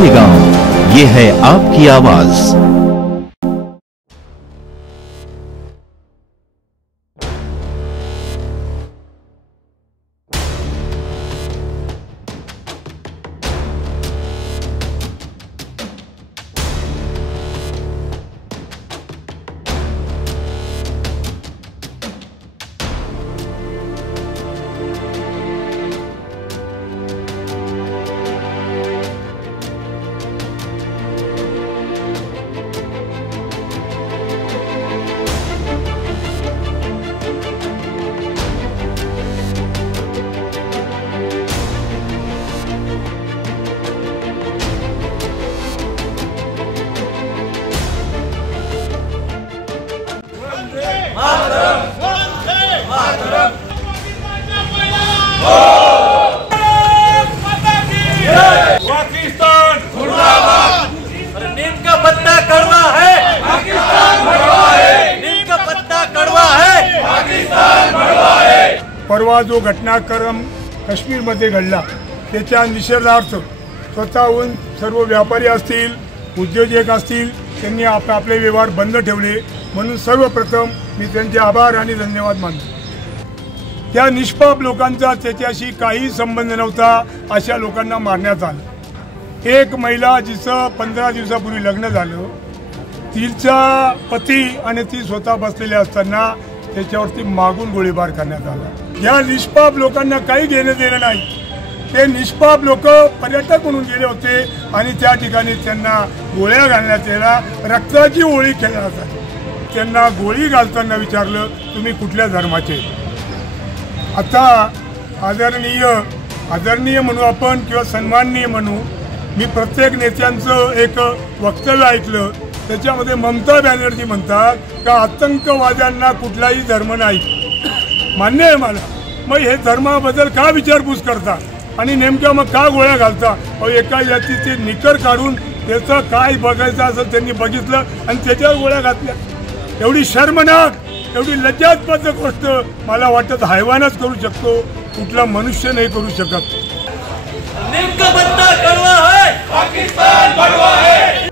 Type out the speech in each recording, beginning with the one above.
मालेगांव, ये है आपकी आवाज। परवा जो घटनाक्रम काश्मीरमध्ये घडला त्याच्या निषेधार्थ स्वतःहून सर्व व्यापारी असतील, उद्योजक असतील, त्यांनी आपले व्यवहार बंद ठेवले। म्हणून सर्वप्रथम मी त्यांचे आभार आणि धन्यवाद मानतो। त्या निष्पाप लोकांचा त्याच्याशी काही संबंध नव्हता, अशा लोकांना मारण्यात आलं। एक महिला जिचं 15 दिवसापूर्वी लग्न झालं, तिचा पती आणि ती स्वतः बसलेले असताना त्याच्यावरती मागून गोळीबार करण्यात आला। या निष्पाप लोकांना काही घेणं देणं नाही। ते निष्पाप लोक पर्यटक म्हणून गेले होते आणि त्या ठिकाणी त्यांना गोळ्या घालण्यात आल्या, रक्ताची होळी खेळण्यात आली। त्यांना गोळी घालताना विचारलं, तुम्ही कुठल्या धर्माचे? आता आदरणीय म्हणू आपण किंवा सन्माननीय म्हणू, मी प्रत्येक नेत्यांचं एक वक्तव्य ऐकलं, त्याच्यामध्ये ममता बॅनर्जी म्हणतात का आतंकवाद्यांना कुठलाही धर्म नाही। मान्य आहे मला, मग हे धर्माबद्दल का विचारपूस करता आणि नेमक्या मग का गोळ्या घालता? एका जातीचे निकर काढून त्याचं काय बघायचं असं त्यांनी बघितलं आणि त्याच्यावर गोळ्या घातल्या। एवढी शर्मनाक, एवढी लज्जास्पद गोष्ट मला वाटतं हैवानच करू शकतो, कुठला मनुष्य नाही करू शकत। नेमका बदला कडवा आहे, पाकिस्तान बडवा आहे।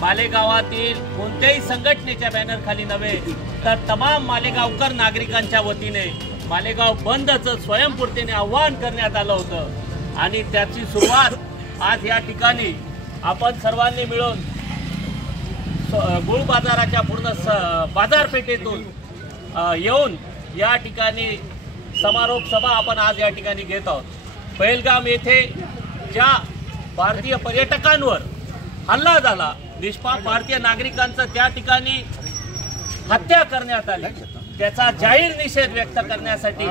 मालेगावातील कोणत्याही संघटनेच्या बॅनर खाली नव्हे तर तमाम मालेगावकर नागरिकांच्या वतीने मालेगाव बंदचं स्वयंपूर्तीने आवाहन करण्यात आलं होतं आणि त्याची सुरुवात आज या ठिकाणी आपण सर्वांनी मिळून गुळ बाजाराच्या पूर्ण बाजारपेठेतून येऊन या ठिकाणी समारोप सभा आपण आज या ठिकाणी घेत आहोत। पहलगाम येथे ज्या भारतीय पर्यटकांवर हल्ला झाला, निष्पाप भारतीय नागरिकांचं त्या ठिकाणी हत्या करण्यात आली, त्याचा जाहीर निषेध व्यक्त करण्यासाठी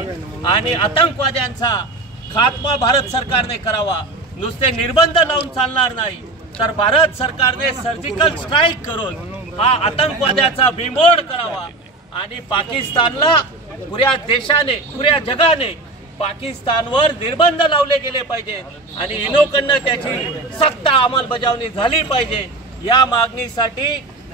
आणि आतंकवाद्यांचा खात्मा भारत सरकारने करावा। नुसते निर्बंध लावून चालणार नाही, तर भारत सरकारने सर्जिकल स्ट्राईक करून हा आतंकवाद्याचा बिमोड करावा आणि पाकिस्तानला पुऱ्या देशाने, पुऱ्या जगाने पाकिस्तानवर निर्बंध लावले गेले पाहिजेत आणि इनोकडनं त्याची सक्त अंमलबजावणी झाली पाहिजे। या मागणीसाठी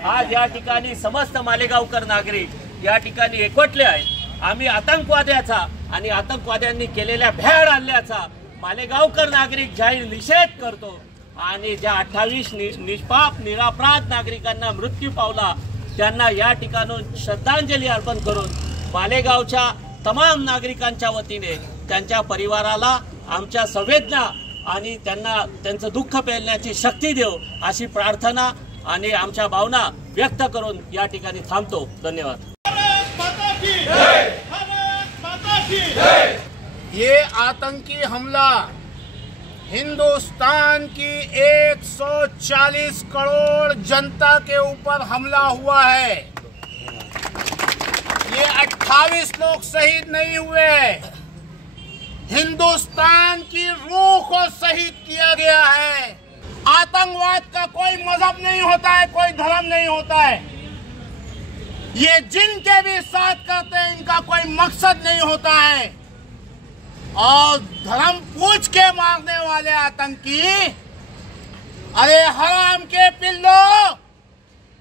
आज या ठिकाणी समस्त मालेगावकर नागरिक या ठिकाणी एकवटले आहेत। आम्ही आतंकवाद्याचा आणि आतंकवाद्यांनी केलेल्या भ्याड हल्ल्याचा मालेगावकर नागरिक जाहीर निषेध करतो आणि ज्या 28 निष्पाप निरापराध नागरिकांना मृत्यू पावला त्यांना या ठिकाणून श्रद्धांजली अर्पण करून मालेगावच्या तमाम नागरिकांच्या वतीने त्यांच्या परिवाराला आमच्या संवेदना आणि त्यांना त्यांचं दुःख पेलण्याची शक्ती देव अशी प्रार्थना आणि आमच्या भावना व्यक्त करून या ठिकाणी थांबतो। धन्यवाद। ये आतंकी हमला हिंदुस्तान की 140 करोड़ जनता के ऊपर हमला हुआ है। ये 28 लोग शहीद नहीं हुए, हिंदुस्तान की रूह को शहीद किया गया है। आतंकवाद का कोई मजहब नहीं होता है, कोई धर्म नहीं होता है। ये जिनके भी साथ करते हैं इनका कोई मकसद नहीं होता है। और धर्म पूछ के मारने वाले आतंकी, अरे हराम के पिल्लो,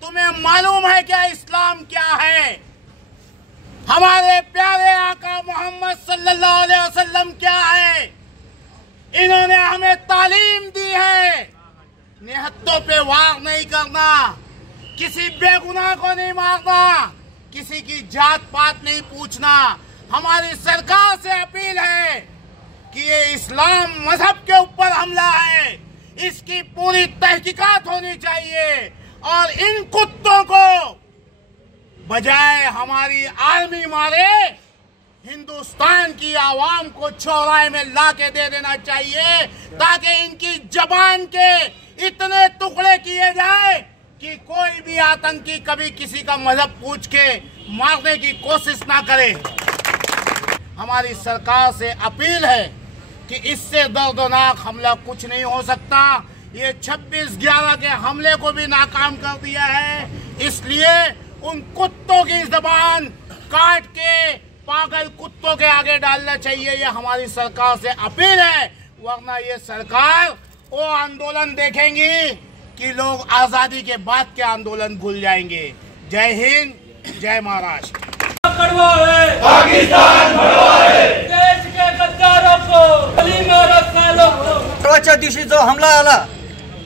तुम्हें मालूम है क्या इस्लाम क्या है? हमारे प्यारे आका मोहम्मद सल्लल्लाहु अलैहि वसल्लम क्या है? इन्होंने हमें तालीम दी है निहत्तों पे वार नहीं करना, किसी बेगुनाह को नहीं मारना, किसी की जात पात नहीं पूछना। हमारी सरकार से अपील है कि ये इस्लाम मजहब के ऊपर हमला है, इसकी पूरी तहकीकात होनी चाहिए और इन कुत्तों को बजाय हमारी आर्मी मारे हिंदुस्तान की आवाम को चौराहे में ला के दे देना चाहिए, ताकि इनकी जबान के इतने टुकड़े किए जाए कि कोई भी आतंकी कभी किसी का मजहब पूछ के मारने की कोशिश ना करे। हमारी सरकार से अपील है कि इससे दर्दनाक हमला कुछ नहीं हो सकता। ये 26/11 के हमले को भी नाकाम कर दिया है, इसलिए उन कुत्तों की जबान काट के पागल कुत्तों के आगे डालना चाहिए। ये हमारी सरकार से अपील है, वरना ये सरकार वो आंदोलन देखेंगी कि लोग आजादी के बाद के आंदोलन भूल जाएंगे। जय हिंद, जय महाराष्ट्र। पाकिस्तान भड़वा है, देश के गद्दारों को, परवाच्या दिवशी जो हमला आला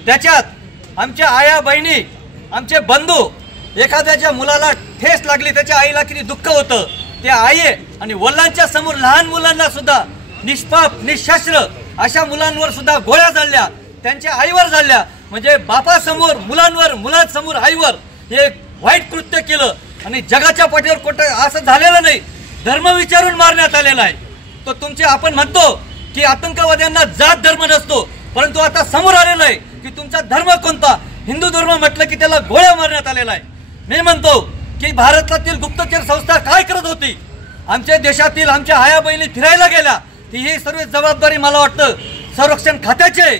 त्याच्यात आमच्या आया बहिणी, आमचे बंधू, एखाद्याच्या मुलाला ठेस लागली त्याच्या आईला किती दुःख होतं, त्या आई आणि वडिलांच्या समोर लहान मुलांना सुद्धा निष्पाप निशस्त्र अशा मुलांवर सुद्धा गोळ्या झाडल्या, त्यांच्या आईवर झाडल्या। म्हणजे बापासमोर मुलांवर, मुलांसमोर आईवर हे वाईट कृत्य केलं आणि जगाच्या पाठीवर कुठं असं झालेलं नाही, धर्म विचारून मारण्यात आलेला आहे। तो तुमचे आपण म्हणतो की आतंकवाद्यांना जात धर्म नसतो, परंतु आता समोर आलेलं आहे की तुमचा धर्म कोणता। हिंदू धर्म म्हटलं की त्याला गोळ्या मारण्यात आलेला आहे। मी म्हणतो की भारतातील गुप्तचर संस्था काय करत होती, आमच्या देशातील आमच्या आया बहिणी फिरायला गेल्या, ती ही सर्व जबाबदारी मला वाटतं संरक्षण खात्याचे,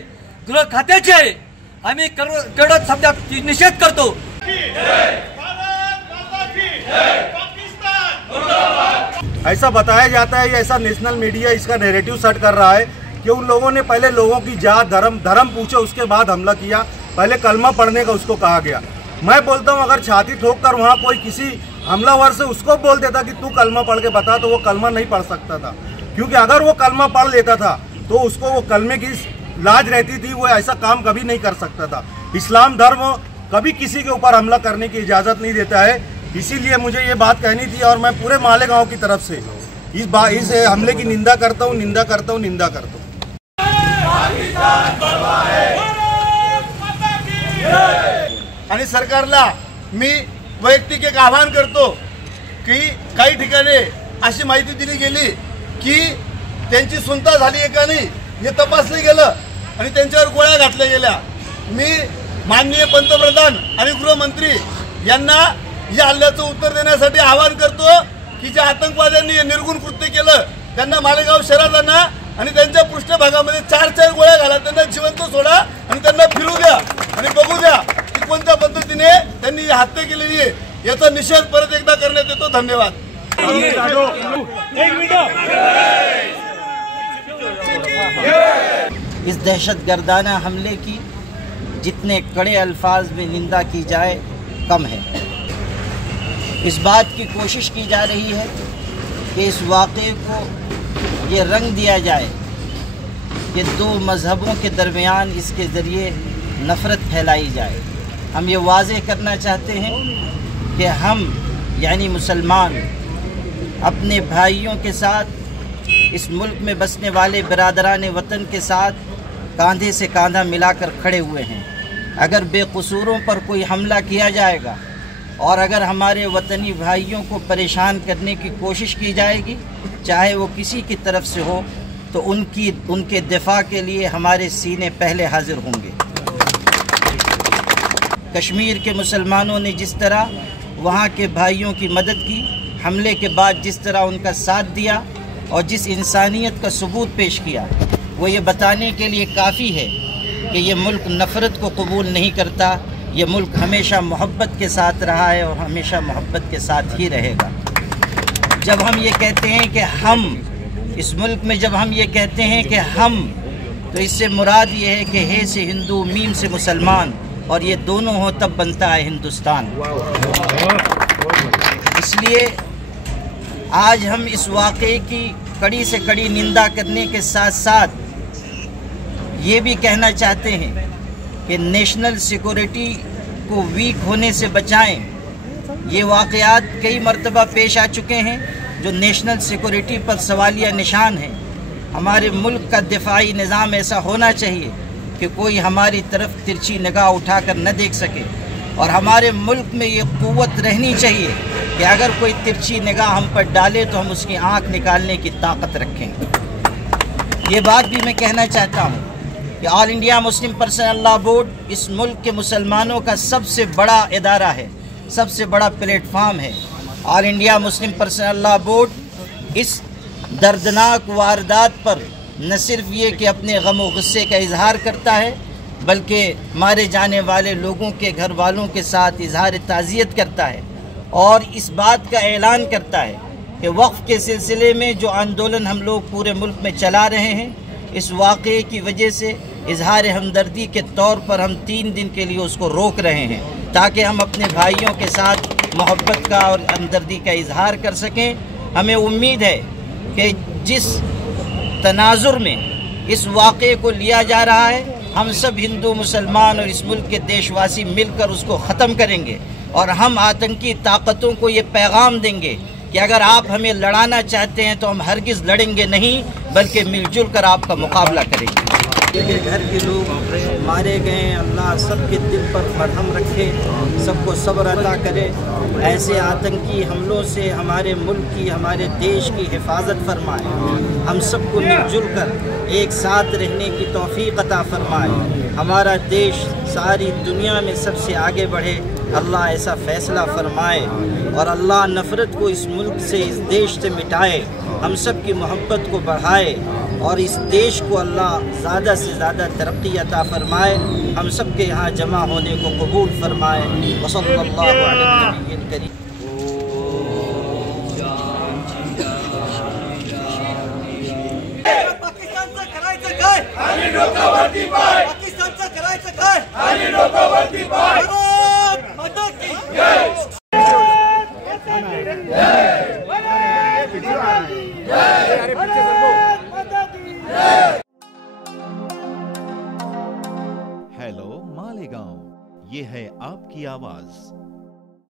गृह खात्याचे। आम्ही कडक शब्दात निषेध करतो। ऐसा बताया जाता है, ऐसा नेशनल मीडिया इसका नैरेटिव सेट कर रहा है कि उन लोगों ने पहले लोगों की जात धर्म पूछे, उसके बाद हमला किया। पहले कलमा पढ़ने का उसको कहा गया। मैं बोलता हूँ अगर छाती ठोक कर वहाँ कोई किसी हमलावर से उसको बोल देता कि तू कलमा पढ़ के बता, तो वो कलमा नहीं पढ़ सकता था, क्योंकि अगर वो कलमा पढ़ लेता था तो उसको वो कलमे की लाज रहती थी, वो ऐसा काम कभी नहीं कर सकता था। इस्लाम धर्म कभी किसी के ऊपर हमला करने की इजाज़त नहीं देता है, इसीलिए मुझे ये बात कहनी थी और मैं पूरे मालेगांव की तरफ से इस हमले की निंदा करता हूँ, निंदा करता हूँ, निंदा करता हूँ। आणि सरकारला मी वैयक्तिक एक आवाहन करतो की काही ठिकाणी अशी माहिती दिली गेली की त्यांची सुनता झाली आहे का नाही हे तपासलं गेलं आणि त्यांच्यावर गोळ्या घातल्या गेल्या। मी माननीय पंतप्रधान आणि गृहमंत्री यांना या हल्ल्याचं उत्तर देण्यासाठी आवाहन करतो की ज्या आतंकवाद्यांनी निर्गुण कृत्य केलं त्यांना मालेगाव शहरात आणा आणि त्यांच्या पृष्ठभागामध्ये 4 गोळ्या घाला, त्यांना जिवंत सोडा आणि त्यांना फिरू द्या आणि बघू द्या की कोणत्या पद्धतीने त्यांनी ही हत्या केलेली आहे। याचा निषेध परत एकदा करण्यात येतो। धन्यवाद। इस दहशतगर्दाना हमले की जितने कड़े अल्फाज में निंदा की जाए कम है। इस बात की कोशिश की जा रही है कि इस वाक़े को ये रंग दिया जाए कि 2 मज़हबों के दरमियान इसके ज़रिए नफ़रत फैलाई जाए। हम ये वाज़ेह करना चाहते हैं कि हम यानी मुसलमान अपने भाइयों के साथ, इस मुल्क में बसने वाले बिरादरान वतन के साथ कंधे से कंधा मिलाकर खड़े हुए हैं। अगर बेकसूरों पर कोई हमला किया जाएगा और अगर हमारे वतनी भाइयों को परेशान करने की कोशिश की जाएगी, चाहे वो किसी की तरफ से हो, तो उनके दिफा के लिए हमारे सीने पहले हाजिर होंगे। कश्मीर के मुसलमानों ने जिस तरह वहाँ के भाइयों की मदद की, हमले के बाद जिस तरह उनका साथ दिया और जिस इंसानियत का सबूत पेश किया, वो ये बताने के लिए काफ़ी है कि ये मुल्क नफ़रत को कबूल नहीं करता। ये मुल्क हमेशा मोहब्बत के साथ रहा है और हमेशा मोहब्बत के साथ ही रहेगा। जब हम ये कहते हैं कि हम इस मुल्क में, जब हम ये कहते हैं कि हम, तो इससे मुराद ये है कि हे से हिंदू, मीम से मुसलमान, और ये दोनों हो तब बनता है हिंदुस्तान। इसलिए आज हम इस वाक़े की कड़ी से कड़ी निंदा करने के साथ साथ ये भी कहना चाहते हैं कि नेशनल सिक्योरिटी को वीक होने से बचाएं। ये वाक़यात कई मरतबा पेश आ चुके हैं जो नेशनल सिक्योरिटी पर सवालिया निशान हैं। हमारे मुल्क का दिफाई निज़ाम ऐसा होना चाहिए कि कोई हमारी तरफ तिरछी निगाह उठाकर न देख सके, और हमारे मुल्क में ये क़ुव्वत रहनी चाहिए कि अगर कोई तिरछी निगाह हम पर डाले तो हम उसकी आँख निकालने की ताकत रखें। ये बात भी मैं कहना चाहता हूँ कि all India Muslim personal law board इस मुल्क के मुसलमानों का सबसे बड़ा इदारा है, सबसे बड़ा प्लेटफार्म है। All India Muslim personal law board इस दर्दनाक वारदात पर न सिर्फ ये कि अपने गम व गुस्से का इजहार करता है, बल्कि मारे जाने वाले लोगों के घर वालों के साथ इजहार ताज़ियत करता है और इस बात का ऐलान करता है कि वक्फ़ के सिलसिले में जो आंदोलन हम लोग पूरे मुल्क में चला रहे हैं, इस वाक़े की वजह से इजहार हमदर्दी के तौर पर हम 3 दिन के लिए उसको रोक रहे हैं, ताकि हम अपने भाइयों के साथ मोहब्बत का और हमदर्दी का इजहार कर सकें। हमें उम्मीद है कि जिस तनाजुर में इस वाक़े को लिया जा रहा है, हम सब हिंदू मुसलमान और इस मुल्क के देशवासी मिलकर उसको ख़त्म करेंगे और हम आतंकी ताकतों को ये पैगाम देंगे कि अगर आप हमें लड़ाना चाहते हैं तो हम हरगिज़ लड़ेंगे नहीं, बल्कि मिलजुल कर आपका मुकाबला करेंगे। के घर के लोग मारे गए, अल्लाह सबके दिल पर मरहम रखे, सबको सब्र अता करे। ऐसे आतंकी हमलों से हमारे मुल्क की, हमारे देश की हिफाजत फरमाए। हम सबको मिलजुल कर एक साथ रहने की तौफीक अता फरमाए। हमारा देश सारी दुनिया में सबसे आगे बढ़े, अल्लाह ऐसा फ़ैसला फरमाए और अल्लाह नफ़रत को इस मुल्क से, इस देश से मिटाए, हम सब की मोहब्बत को बढ़ाए और इस देश को अल्लाह ज़्यादा से ज़्यादा तरक्की अता फरमाए। हम सब के यहाँ जमा होने को कबूल फरमाए। वसल्लल्लाहु अलैहि नबील करीम। पाकिस्तानचं करायचं काय? आणि डोकावरती पाय. पाकिस्तानचं करायचं काय? आणि डोकावरती पाय. भारत माता की जय. हेलो मालेगांव, ये है आपकी आवाज।